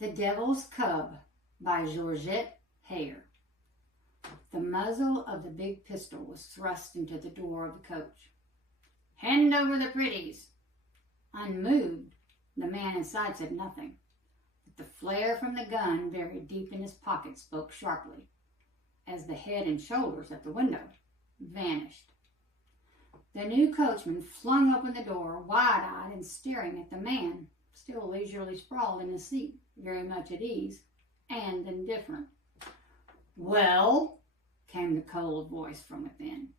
The Devil's Cub by Georgette. The muzzle of the big pistol was thrust into the door of the coach. "Hand over the pretties." Unmoved, the man inside said nothing, but the flare from the gun buried deep in his pocket spoke sharply, as the head and shoulders at the window vanished. The new coachman flung open the door, wide-eyed and staring at the man, still leisurely sprawled in his seat, very much at ease and indifferent. "Well?" came the cold voice from within.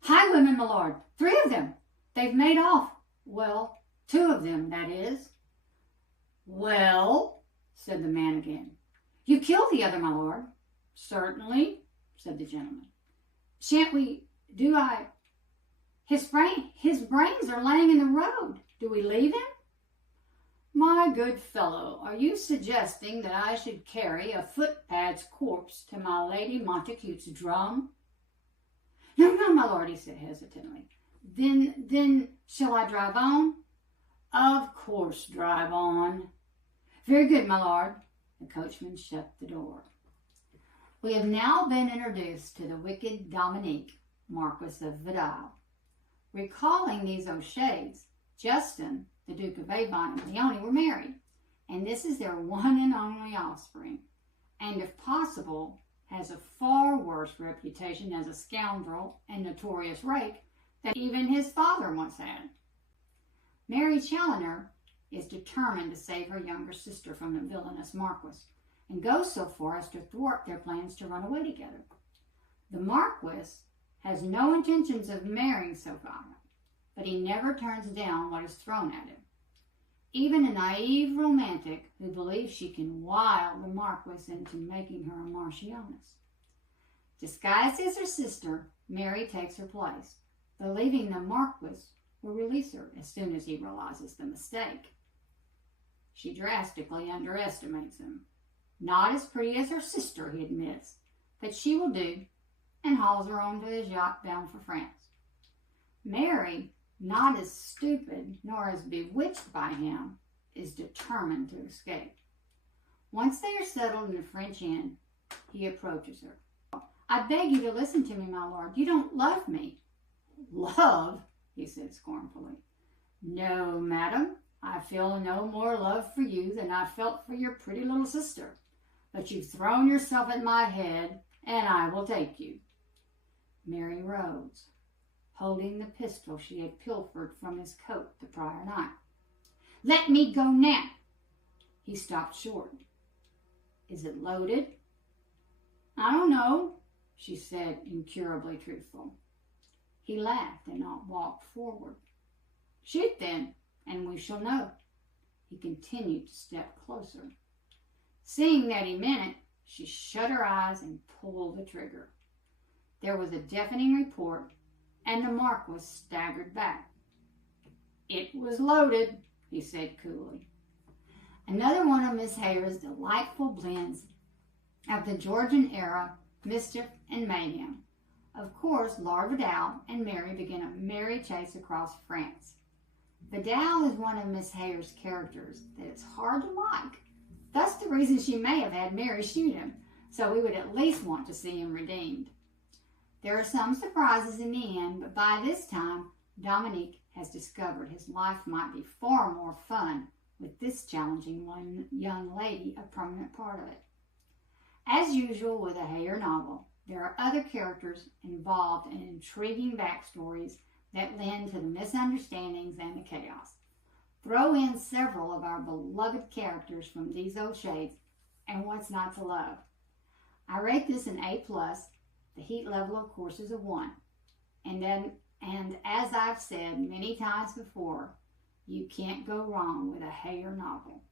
"Highwaymen, my lord. 3 of them. They've made off. Well, 2 of them, that is." "Well?" said the man again. "You killed the other, my lord." "Certainly," said the gentleman. "Shan't we, his brains are laying in the road. Do we leave him?" "My good fellow, are you suggesting that I should carry a footpad's corpse to my Lady Montacute's drum?" "No, no, my lord," he said hesitantly. Then shall I drive on?" "Of course, drive on." "Very good, my lord." The coachman shut the door. We have now been introduced to the wicked Dominique, Marquis of Vidal. Recalling these O'Sheas, Justin, the Duke of Avon, and Leonie were married, and this is their one and only offspring, and if possible, has a far worse reputation as a scoundrel and notorious rake than even his father once had. Mary Challoner is determined to save her younger sister from the villainous Marquis, and goes so far as to thwart their plans to run away together. The Marquis has no intentions of marrying Sophia, but he never turns down what is thrown at him. Even a naive romantic who believes she can wile the Marquis into making her a Marchioness. Disguised as her sister, Mary takes her place, believing the Marquis will release her as soon as he realizes the mistake. She drastically underestimates him. Not as pretty as her sister, he admits, but she will do, and hauls her on to his yacht bound for France. Mary, not as stupid nor as bewitched by him, is determined to escape. Once they are settled in the French inn, he approaches her. "I beg you to listen to me, my lord. You don't love me." "Love?" he said scornfully. "No, madam. I feel no more love for you than I felt for your pretty little sister. But you've thrown yourself at my head, and I will take you." Mary rose, holding the pistol she had pilfered from his coat the prior night. "Let me go now." He stopped short. "Is it loaded?" "I don't know," she said, incurably truthful. He laughed and walked forward. "Shoot then, and we shall know." He continued to step closer. Seeing that he meant it, she shut her eyes and pulled the trigger. There was a deafening report, and the Marquis staggered back. "It was loaded," he said coolly. Another one of Miss Hayer's delightful blends of the Georgian era, mischief and mayhem. Of course, Lord Vidal and Mary begin a merry chase across France. Vidal is one of Miss Hayer's characters that it's hard to like. That's the reason she may have had Mary shoot him, so we would at least want to see him redeemed. There are some surprises in the end, but by this time, Dominique has discovered his life might be far more fun with this challenging young lady a prominent part of it. As usual with a Hayer novel, there are other characters involved in intriguing backstories that lend to the misunderstandings and the chaos. Throw in several of our beloved characters from these O'Sheas, and what's not to love? I rate this an A+. The heat level, of course, is a 1. And as I've said many times before, you can't go wrong with a Hayer novel.